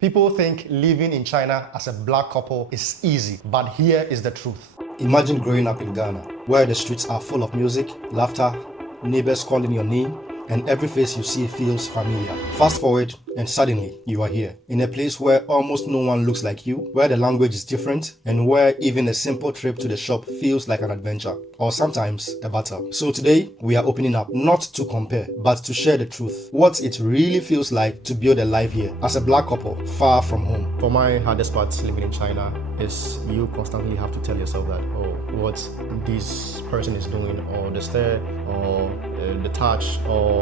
People think living in China as a black couple is easy, but here is the truth. Imagine growing up in Ghana, where the streets are full of music, laughter, neighbors calling your name, and every face you see feels familiar. Fast forward, and suddenly you are here, in a place where almost no one looks like you, where the language is different, and where even a simple trip to the shop feels like an adventure, or sometimes a battle. So today, we are opening up, not to compare, but to share the truth, what it really feels like to build a life here, as a black couple, far from home. For my hardest part living in China is you constantly have to tell yourself that, oh, what this person is doing, or the stare, or the touch, or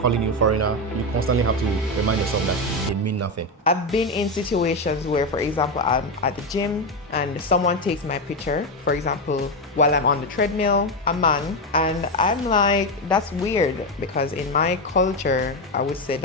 calling you foreigner, you constantly have to remind yourself that they mean nothing. I've been in situations where, for example, I'm at the gym and someone takes my picture, for example, while I'm on the treadmill, a man, and I'm like, that's weird, because in my culture, I would say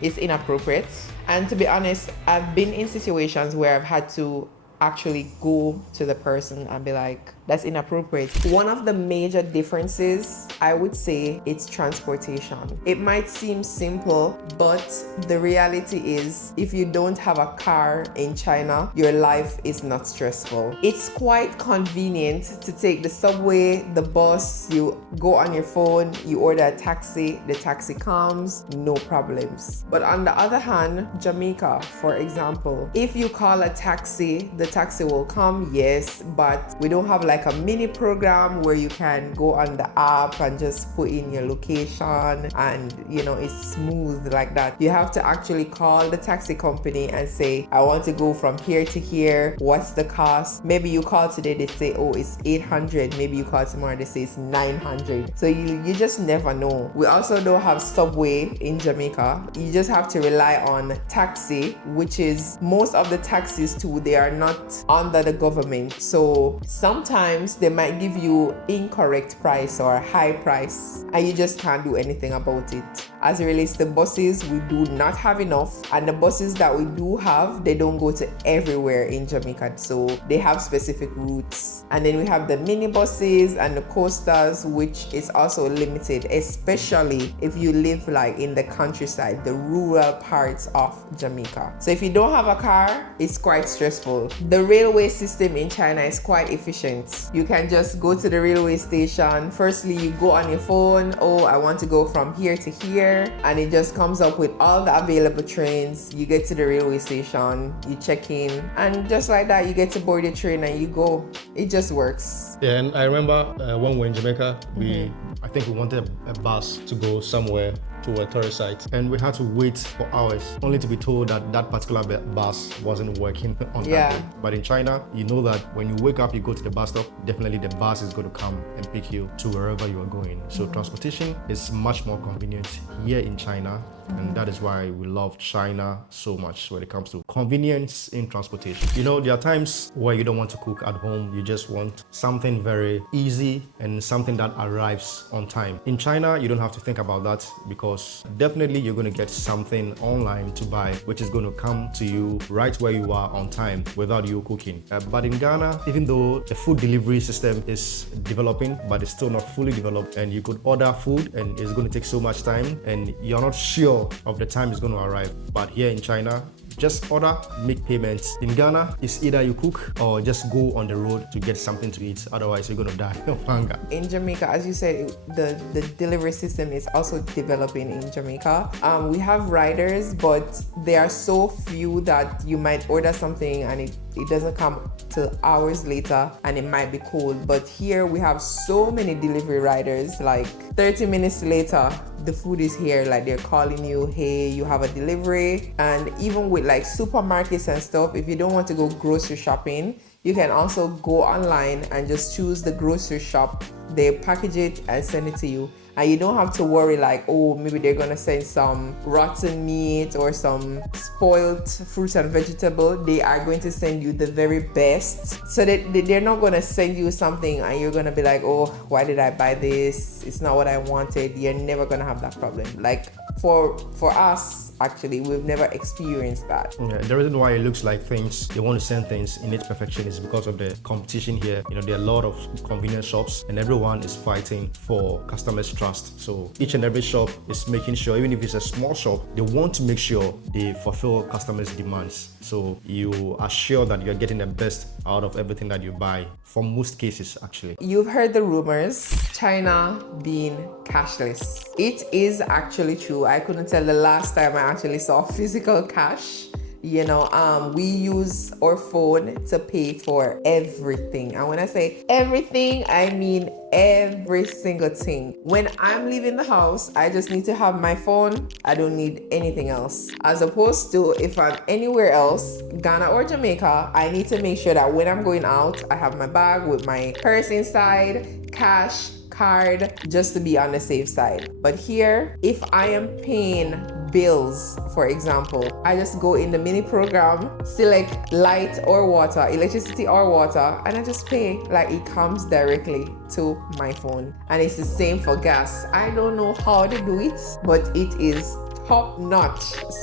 it's inappropriate. And to be honest, I've been in situations where I've had to actually go to the person and be like, that's inappropriate. One of the major differences, I would say, it's transportation. It might seem simple, but the reality is, if you don't have a car in China, your life is not stressful. It's quite convenient to take the subway, the bus, you go on your phone, you order a taxi, the taxi comes, no problems. But on the other hand, Jamaica, for example, if you call a taxi, the taxi will come, yes, but we don't have like a mini program where you can go on the app and just put in your location and it's smooth like that. You have to actually call the taxi company and say, I want to go from here to here, what's the cost? Maybe you call today, they say, oh, it's 800. Maybe you call tomorrow, they say it's 900. So you just never know. We also don't have subway in Jamaica. You just have to rely on taxi, which is most of the taxis too, they are not under the government. So sometimes they might give you incorrect price or a high price and you just can't do anything about it. As it relates to buses, we do not have enough, and the buses that we do have, they don't go to everywhere in Jamaica, so they have specific routes. And then we have the mini buses and the coasters, which is also limited, especially if you live like in the countryside, the rural parts of Jamaica. So if you don't have a car, it's quite stressful. The railway system in China is quite efficient. You can just go to the railway station. Firstly, you go on your phone, oh, I want to go from here to here, and it just comes up with all the available trains. You get to the railway station, you check in, and just like that, you get to board the train and you go. It just works. Yeah, and I remember when we were in Jamaica, I think we wanted a bus to go somewhere to a tourist site, and we had to wait for hours only to be told that that particular bus wasn't working on that day. But in China, you know that when you wake up, you go to the bus stop, definitely the bus is going to come and pick you to wherever you are going. So transportation is much more convenient here in China, and that is why we love China so much when it comes to convenience in transportation. There are times where you don't want to cook at home, you just want something very easy and something that arrives on time. In China, you don't have to think about that, because definitely you're going to get something online to buy, which is going to come to you right where you are on time without you cooking. But in Ghana, even though the food delivery system is developing, but it's still not fully developed, and you could order food and it's going to take so much time and you're not sure of the time it's going to arrive. But here in China, just order, make payments. In Ghana, it's either you cook or just go on the road to get something to eat. Otherwise, you're gonna die of hunger. In Jamaica, as you said, the delivery system is also developing in Jamaica. We have riders, but they are so few that you might order something and it doesn't come till hours later and it might be cold. But here we have so many delivery riders, like 30 minutes later, the food is here, like they're calling you, hey, you have a delivery. And even with like supermarkets and stuff, if you don't want to go grocery shopping, you can also go online and just choose the grocery shop. They package it and send it to you. And you don't have to worry like, oh, maybe they're gonna send some rotten meat or some spoiled fruits and vegetables. They are going to send you the very best. So they're not gonna send you something and you're gonna be like, oh, why did I buy this? It's not what I wanted. You're never gonna have that problem. Like for us, actually. We've never experienced that. Yeah, the reason why it looks like things, they want to send things in its perfection is because of the competition here. There are a lot of convenience shops and everyone is fighting for customers' trust. So each and every shop is making sure, even if it's a small shop, they want to make sure they fulfill customers' demands. So you are sure that you're getting the best out of everything that you buy, for most cases actually. You've heard the rumors, China being cashless. It is actually true. I couldn't tell the last time I actually saw physical cash. We use our phone to pay for everything. And when I say everything, I mean every single thing. When I'm leaving the house, I just need to have my phone. I don't need anything else. As opposed to if I'm anywhere else, Ghana or Jamaica, I need to make sure that when I'm going out, I have my bag with my purse inside, cash, card, just to be on the safe side. But here, if I am paying bills, for example, I just go in the mini program, select light or water, electricity or water, and I just pay. Like, it comes directly to my phone. And it's the same for gas. I don't know how to do it, but it is top notch.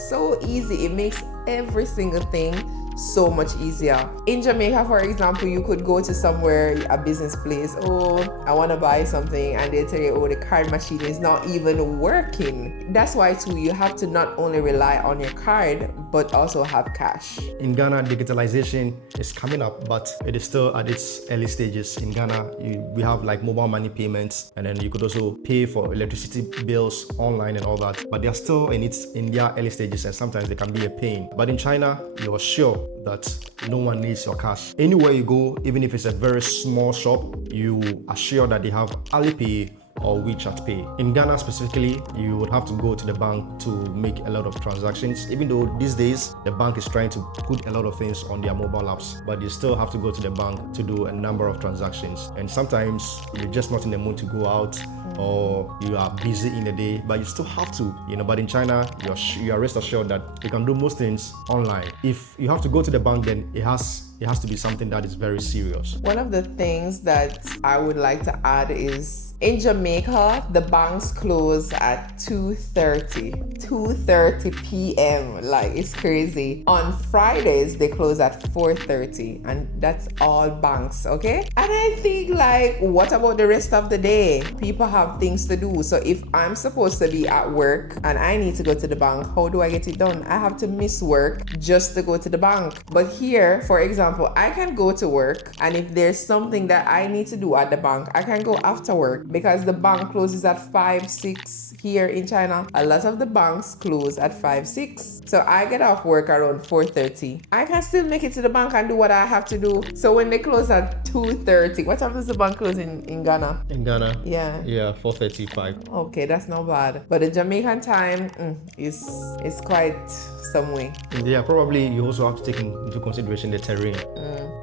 So easy. It makes every single thing so much easier. In Jamaica, for example, you could go to somewhere, a business place, oh, I want to buy something, and they tell you, oh, the card machine is not even working. That's why too, you have to not only rely on your card, but also have cash. In Ghana, digitalization is coming up, but it is still at its early stages. In Ghana, we have like mobile money payments, and then you could also pay for electricity bills online and all that, but they are still in their early stages, and sometimes they can be a pain. But in China, you're sure that no one needs your cash. Anywhere you go, even if it's a very small shop, you are sure that they have Alipay or WeChat Pay. In Ghana specifically, you would have to go to the bank to make a lot of transactions, even though these days the bank is trying to put a lot of things on their mobile apps, but you still have to go to the bank to do a number of transactions. And sometimes you're just not in the mood to go out, or you are busy in the day, but you still have to, but in China, you are rest assured that you can do most things online. If you have to go to the bank, then it has to be something that is very serious. One of the things that I would like to add is, in Jamaica, the banks close at 2:30 p.m. Like, it's crazy. On Fridays, they close at 4:30, and that's all banks, okay? And I think, like, what about the rest of the day? People have things to do. So if I'm supposed to be at work and I need to go to the bank, how do I get it done? I have to miss work just to go to the bank. But here, for example, I can go to work, and if there's something that I need to do at the bank, I can go after work, because the bank closes at 5, 6 here in China. A lot of the banks close at 5, 6. So I get off work around 4:30. I can still make it to the bank and do what I have to do. So when they close at 2:30, what time does the bank close in Ghana? In Ghana? Yeah. Yeah, 4:35. Okay, that's not bad. But the Jamaican time is quite some way. Yeah, probably you also have to take into consideration the terrain.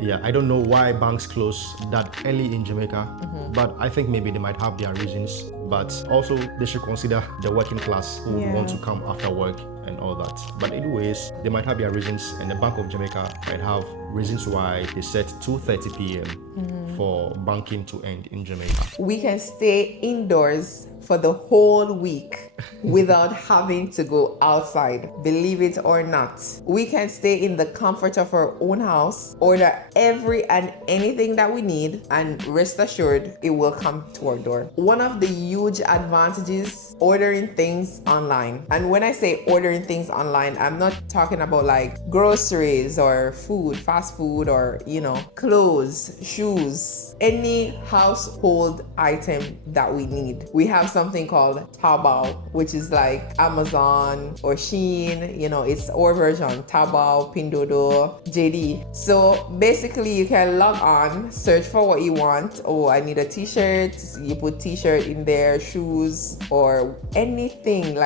Yeah, I don't know why banks close that early in Jamaica, but I think maybe they might have their reasons. But also they should consider the working class who want to come after work and all that. But anyways, they might have their reasons, and the Bank of Jamaica might have reasons why they set 2:30 p.m. for banking to end in Jamaica. We can stay indoors for the whole week without having to go outside, believe it or not. We can stay in the comfort of our own house, order every and anything that we need, and rest assured it will come to our door. One of the huge advantages, ordering things online. And when I say ordering things online, I'm not talking about like groceries or food, fast food, or clothes, shoes, any household item that we need. We have something called Taobao, which is like Amazon or Shein, it's our version, Taobao, Pinduoduo, JD. So basically you can log on, search for what you want. Oh, I need a t-shirt. You put t-shirt in there, shoes, or anything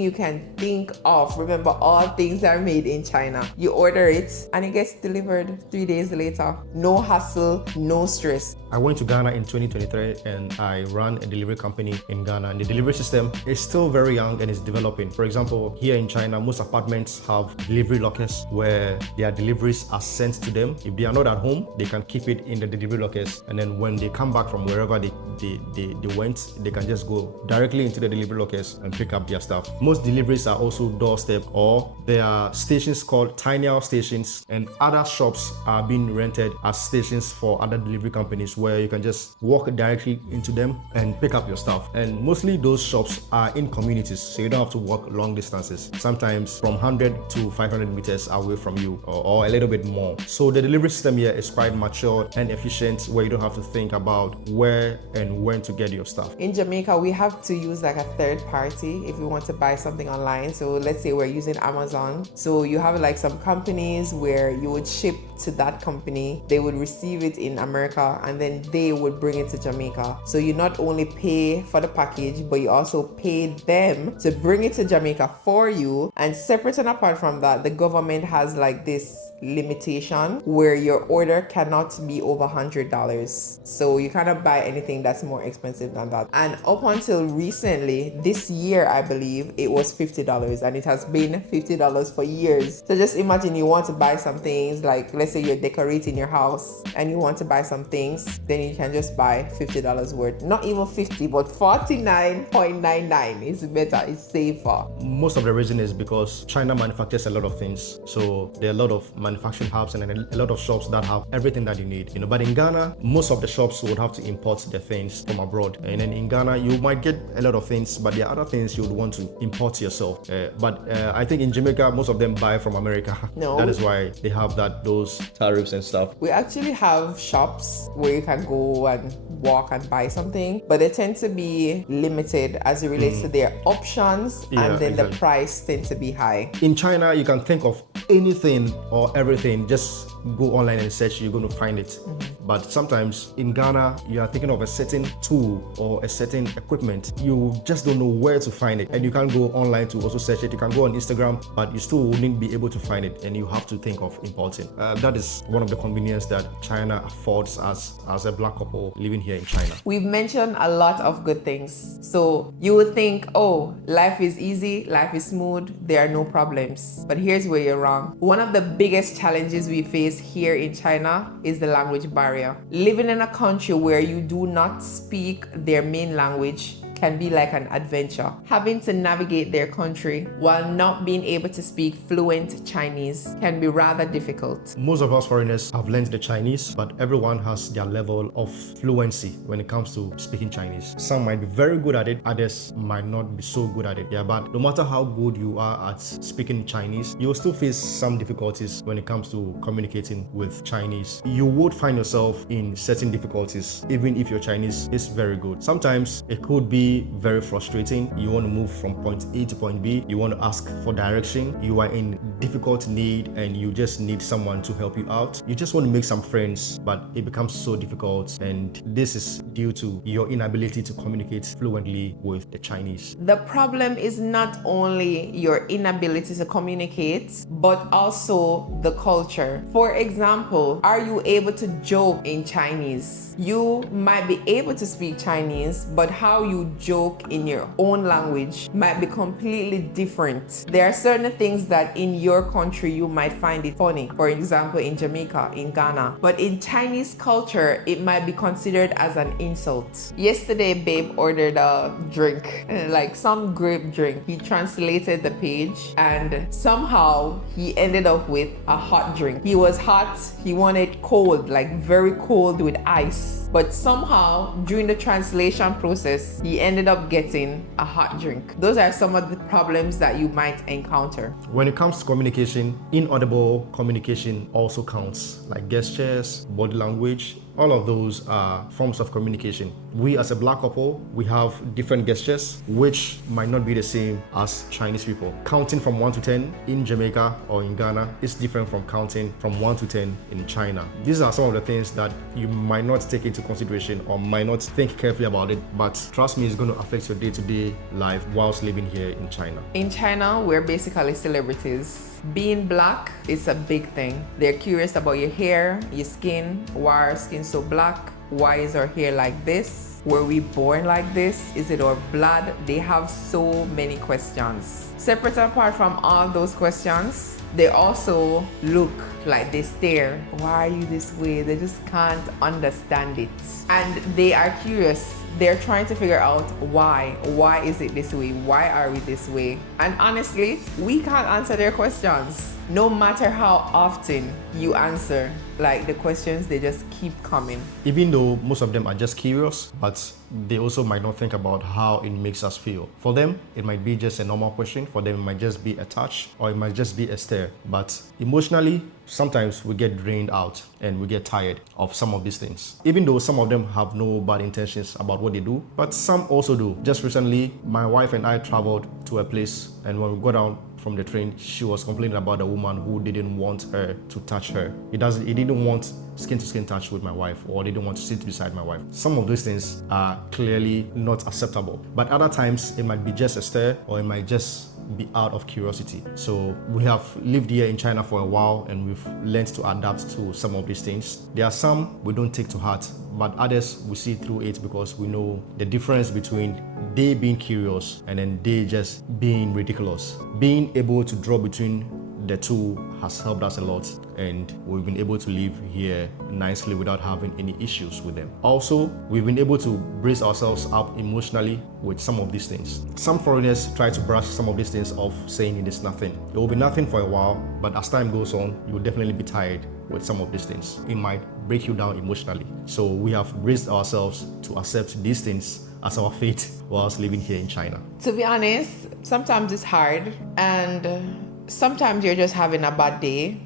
you can think of. Remember, all things are made in China. You order it and it gets delivered 3 days later. No hassle, no stress. I went to Ghana in 2023 and I ran a delivery company in Ghana, and the delivery system is still very young and is developing. For example, here in China, most apartments have delivery lockers where their deliveries are sent to them. If they are not at home, they can keep it in the delivery lockers, and then when they come back from wherever they they went, they can just go directly into the delivery lockers and pick up their stuff. Most deliveries are also doorstep, or there are stations called tiny house stations, and other shops are being rented as stations for other delivery companies where you can just walk directly into them and pick up your stuff. And mostly those shops are in communities, so you don't have to walk long distances, sometimes from 100 to 500 meters away from you, or a little bit more. So the delivery system here is quite mature and efficient, where you don't have to think about where and when to get your stuff. In Jamaica, we have to use like a third party if we want to buy something online. So let's say we're using Amazon. So you have like some companies where you would ship to that company, they would receive it in America, and then they would bring it to Jamaica. So you not only pay for the package, but you also pay them to bring it to Jamaica for you. And separate and apart from that, the government has like this limitation where your order cannot be over $100. So you cannot buy anything that's more expensive than that. And up until recently, this year, I believe it was $50, and it has been $50 for years. So just imagine you want to buy some things, like let's say you're decorating your house and you want to buy some things, then you can just buy $50 worth. Not even 50, but 49.99 is better, it's safer. Most of the reason is because China manufactures a lot of things. So there are a lot of manufacturing hubs and a lot of shops that have everything that you need. But in Ghana, most of the shops would have to import the things from abroad. And then in Ghana, you might get a lot of things, but there are other things you would want to import yourself. But I think in Jamaica, most of them buy from America. No. That is why they have those tariffs and stuff. We actually have shops where you can go and walk and buy something, but they tend to be limited as it relates to their options, and then the price tends to be high. In China, you can think of anything or everything, just go online and search, you're going to find it. But sometimes in Ghana, you are thinking of a certain tool or a certain equipment, you just don't know where to find it, and you can't go online to also search it. You can go on Instagram, but you still wouldn't be able to find it, and you have to think of importing. That is one of the convenience that China affords us as a black couple living here in China. We've mentioned a lot of good things, so you would think, oh, life is easy, life is smooth, there are no problems. But here's where you're wrong. One of the biggest challenges we face here in China is the language barrier. Living in a country where you do not speak their main language can be like an adventure. Having to navigate their country while not being able to speak fluent Chinese can be rather difficult. Most of us foreigners have learned the Chinese, but everyone has their level of fluency when it comes to speaking Chinese. Some might be very good at it, others might not be so good at it. But no matter how good you are at speaking Chinese, you will still face some difficulties when it comes to communicating with Chinese. You would find yourself in certain difficulties, even if your Chinese is very good. Sometimes it could be very frustrating. You want to move from point A to point B. You want to ask for direction. You are in difficult need and you just need someone to help you out. You just want to make some friends, but it becomes so difficult. And this is due to your inability to communicate fluently with the Chinese. The problem is not only your inability to communicate, but also the culture. For example, are you able to joke in Chinese? You might be able to speak Chinese, but how you joke in your own language might be completely different. There are certain things that in your country you might find it funny. For example, in Jamaica, in Ghana. But in Chinese culture, it might be considered as an insult. Yesterday, Babe ordered a drink, like some grape drink. He translated the page and somehow he ended up with a hot drink. He was hot, he wanted cold, like very cold with ice. But somehow during the translation process, he ended up getting a hot drink. Those are some of the problems that you might encounter. When it comes to communication, inaudible communication also counts, like gestures, body language. All of those are forms of communication. We as a black couple, we have different gestures, which might not be the same as Chinese people. Counting from 1 to 10 in Jamaica or in Ghana is different from counting from 1 to 10 in China. These are some of the things that you might not take into consideration or might not think carefully about it, but trust me, it's going to affect your day-to-day life whilst living here in China. In China, we're basically celebrities. Being black is a big thing. They're curious about your hair, your skin. Why are our skin so black? Why is our hair like this? Were we born like this? Is it our blood? They have so many questions. Separate apart from all those questions, they also look like they stare. Why are you this way? They just can't understand it. And they are curious they're trying to figure out why is it this way, why are we this way, and honestly we can't answer their questions. No matter how often you answer, like the questions, they just keep coming. Even though most of them are just curious, but they also might not think about how it makes us feel. For them, it might be just a normal question. For them, it might just be a touch, or it might just be a stare. But emotionally, sometimes we get drained out and we get tired of some of these things. Even though some of them have no bad intentions about what they do, but some also do. Just recently, my wife and I traveled to a place, and when we got down from the train, she was complaining about a woman who didn't want her to touch her. He didn't want skin-to-skin touch with my wife, or didn't want to sit beside my wife. Some of these things are clearly not acceptable. But other times, it might be just a stare, or it might just be out of curiosity. So we have lived here in China for a while, and we've learned to adapt to some of these things. There are some we don't take to heart, but others we see through it because we know the difference between they being curious and then they just being ridiculous. Being able to draw between the two has helped us a lot, and we've been able to live here nicely without having any issues with them. Also, we've been able to brace ourselves up emotionally with some of these things. Some foreigners try to brush some of these things off, saying it is nothing. It will be nothing for a while, but as time goes on, you will definitely be tired with some of these things. It might break you down emotionally. So we have braced ourselves to accept these things as our fate whilst living here in China. To be honest, sometimes it's hard, and sometimes you're just having a bad day,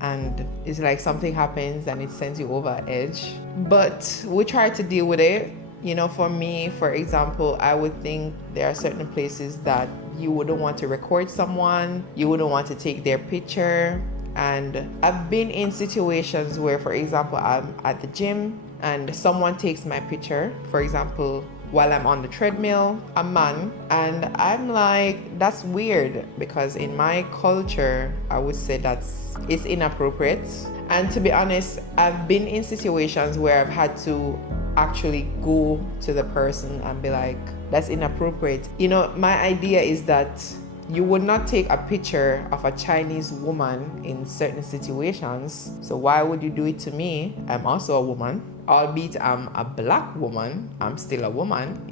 and it's like something happens and it sends you over edge. But we try to deal with it. For me, for example, I would think there are certain places that you wouldn't want to record someone, you wouldn't want to take their picture. And I've been in situations where, for example, I'm at the gym and someone takes my picture, for example, while I'm on the treadmill, a man, and I'm like, that's weird, because in my culture, I would say it's inappropriate. And to be honest, I've been in situations where I've had to actually go to the person and be like, that's inappropriate. My idea is that you would not take a picture of a Chinese woman in certain situations. So why would you do it to me? I'm also a woman. Albeit I'm a black woman, I'm still a woman,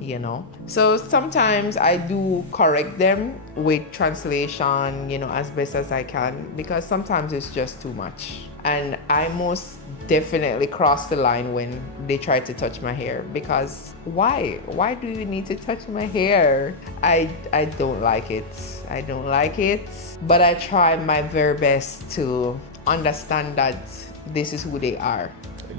So sometimes I do correct them with translation, as best as I can, because sometimes it's just too much. And I most definitely cross the line when they try to touch my hair, because why? Why do you need to touch my hair? I don't like it. I don't like it. But I try my very best to understand that this is who they are.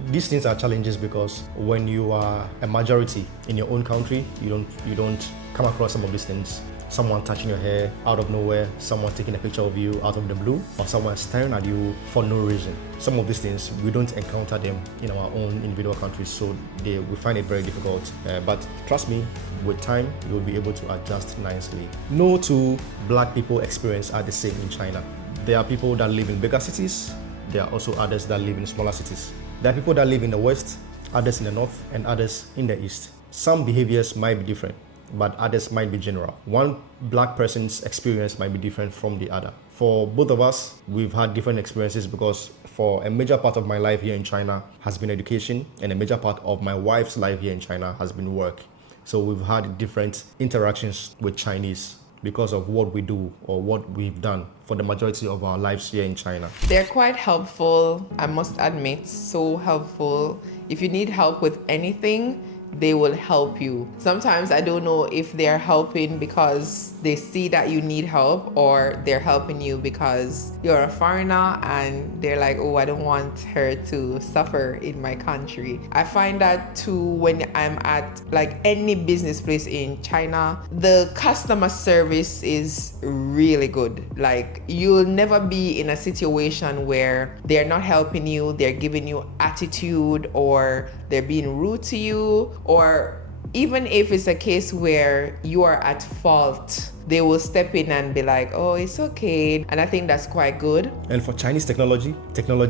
These things are challenges because when you are a majority in your own country, you don't come across some of these things. Someone touching your hair out of nowhere, someone taking a picture of you out of the blue, or someone staring at you for no reason. Some of these things, we don't encounter them in our own individual countries, so we find it very difficult. But trust me, with time, you'll be able to adjust nicely. No two black people experience are the same in China. There are people that live in bigger cities. There are also others that live in smaller cities. There are people that live in the west, others in the north, and others in the east. Some behaviors might be different, but others might be general. One black person's experience might be different from the other. For both of us, we've had different experiences because for a major part of my life here in China has been education, and a major part of my wife's life here in China has been work. So we've had different interactions with Chinese because of what we do or what we've done for the majority of our lives here in China. They're quite helpful, I must admit, so helpful. If you need help with anything, they will help you. Sometimes I don't know if they're helping because they see that you need help, or they're helping you because you're a foreigner and they're like, oh, I don't want her to suffer in my country. I find that too when I'm at like any business place in China, the customer service is really good. Like, you'll never be in a situation where they're not helping you, they're giving you attitude, or they're being rude to you, or even if it's a case where you are at fault, they will step in and be like, oh, it's okay. And I think that's quite good. And for Chinese technology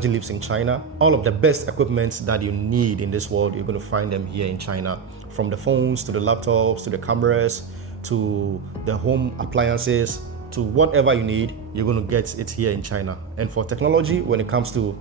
lives in China. All of the best equipment that you need in this world, you're going to find them here in China. From the phones to the laptops to the cameras to the home appliances, to whatever you need, you're going to get it here in China. And for technology, when it comes to,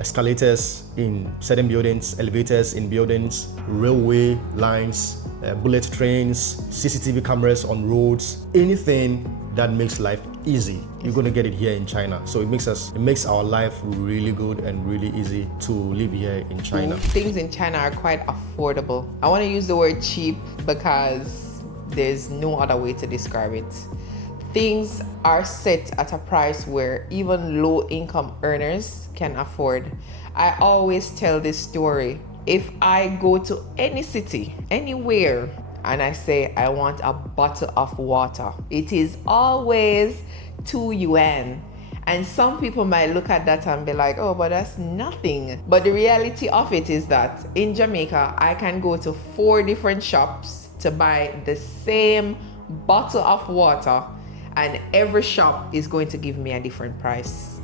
escalators in certain buildings, elevators in buildings, railway lines, bullet trains, CCTV cameras on roads, anything that makes life easy, you're going to get it here in China. So it makes our life really good and really easy to live here in China. Things in China are quite affordable. I want to use the word cheap because there's no other way to describe it. Things are set at a price where even low-income earners can afford. I always tell this story. If I go to any city, anywhere, and I say I want a bottle of water, it is always 2 yuan. And some people might look at that and be like, oh, but that's nothing. But the reality of it is that in Jamaica, I can go to 4 different shops to buy the same bottle of water, and every shop is going to give me a different price.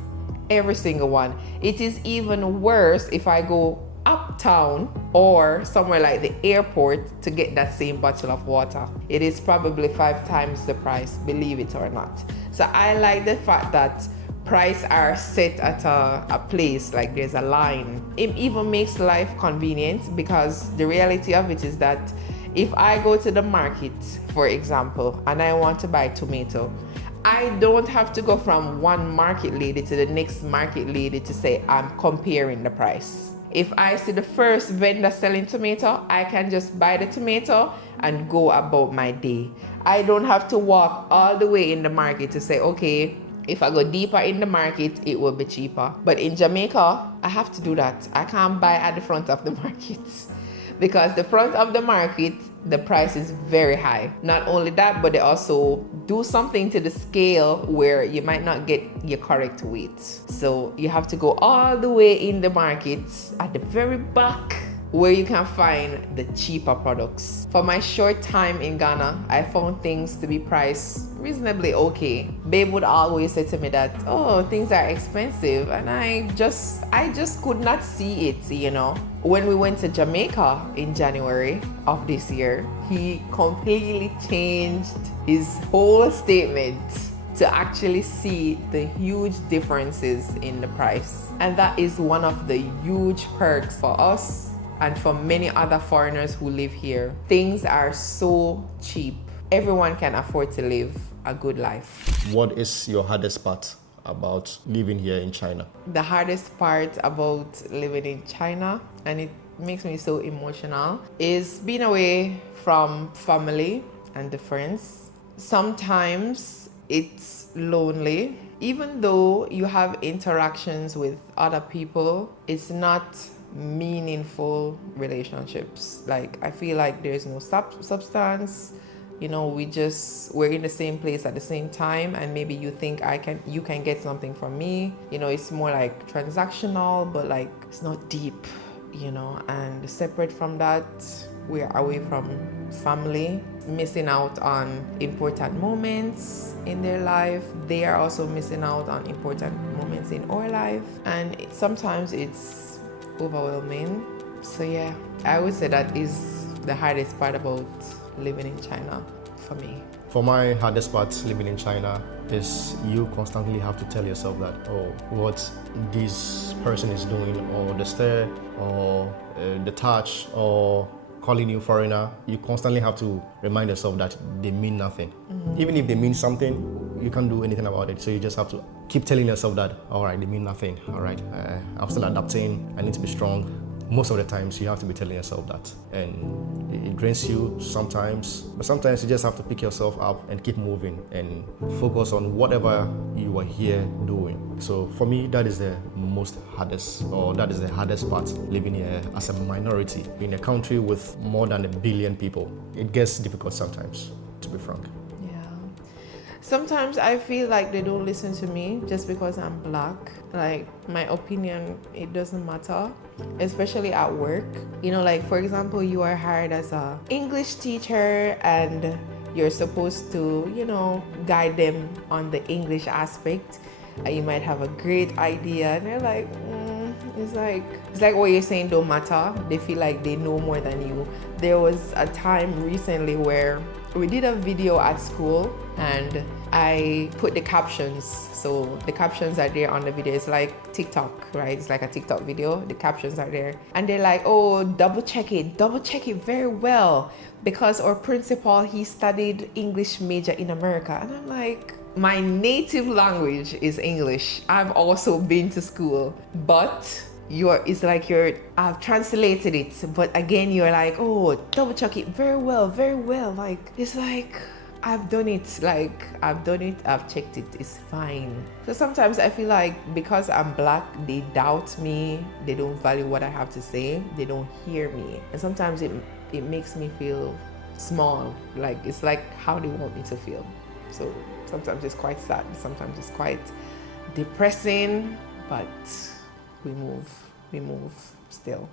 Every single one. It is even worse if I go uptown or somewhere like the airport to get that same bottle of water. It is probably 5 times the price, believe it or not. So I like the fact that prices are set at a place, like there's a line. It even makes life convenient because the reality of it is that if I go to the market, for example, and I want to buy tomato, I don't have to go from one market lady to the next market lady to say I'm comparing the price. If I see the first vendor selling tomato, I can just buy the tomato and go about my day. I don't have to walk all the way in the market to say, okay, if I go deeper in the market, it will be cheaper. But in Jamaica, I have to do that. I can't buy at the front of the market because the front of the market, the price is very high. Not only that, but they also do something to the scale where you might not get your correct weight. So you have to go all the way in the market at the very back where you can find the cheaper products. For my short time in Ghana, I found things to be priced reasonably okay. Babe would always say to me that, oh, things are expensive, and I just could not see it, When we went to Jamaica in January of this year, he completely changed his whole statement to actually see the huge differences in the price. And that is one of the huge perks for us and for many other foreigners who live here. Things are so cheap. Everyone can afford to live a good life. What is your hardest part about living here in China? The hardest part about living in China, and it makes me so emotional, is being away from family and the friends. Sometimes it's lonely. Even though you have interactions with other people, it's not meaningful relationships. Like, I feel like there's no substance. We're in the same place at the same time, and maybe you think you can get something from me. It's more like transactional, but like it's not deep, and separate from that, we're away from family, missing out on important moments in their life. They are also missing out on important moments in our life, and sometimes it's overwhelming. So yeah, I would say that is the hardest part about living in China for me. For my hardest part living in China is you constantly have to tell yourself that, oh, what this person is doing, or the stare, or the touch, or calling you foreigner, you constantly have to remind yourself that they mean nothing. Mm-hmm. Even if they mean something, you can't do anything about it. So you just have to keep telling yourself that, all right, they mean nothing. All right, I'm still adapting. I need to be strong. Most of the times you have to be telling yourself that, and it drains you sometimes, but sometimes you just have to pick yourself up and keep moving and focus on whatever you are here doing. So for me, that is the hardest part living here as a minority in a country with more than 1 billion people. It gets difficult sometimes, to be frank. Sometimes I feel like they don't listen to me just because I'm black. Like, my opinion, it doesn't matter, especially at work. Like, for example, you are hired as an English teacher and you're supposed to, guide them on the English aspect. And you might have a great idea and they're like, it's like what you're saying don't matter. They feel like they know more than you. There was a time recently where we did a video at school and I put the captions. So the captions are there on the video. It's like TikTok, right? It's like a TikTok video. The captions are there. And they're like, oh, double check it very well. Because our principal, he studied English major in America. And I'm like, my native language is English. I've also been to school, but I've translated it, but again, you're like, oh, double check it very well. Like, it's like, I've done it, I've checked it, it's fine. So sometimes I feel like because I'm Black, they doubt me, they don't value what I have to say, they don't hear me. And sometimes it makes me feel small, like, it's like how they want me to feel. So sometimes it's quite sad, sometimes it's quite depressing, but we move still.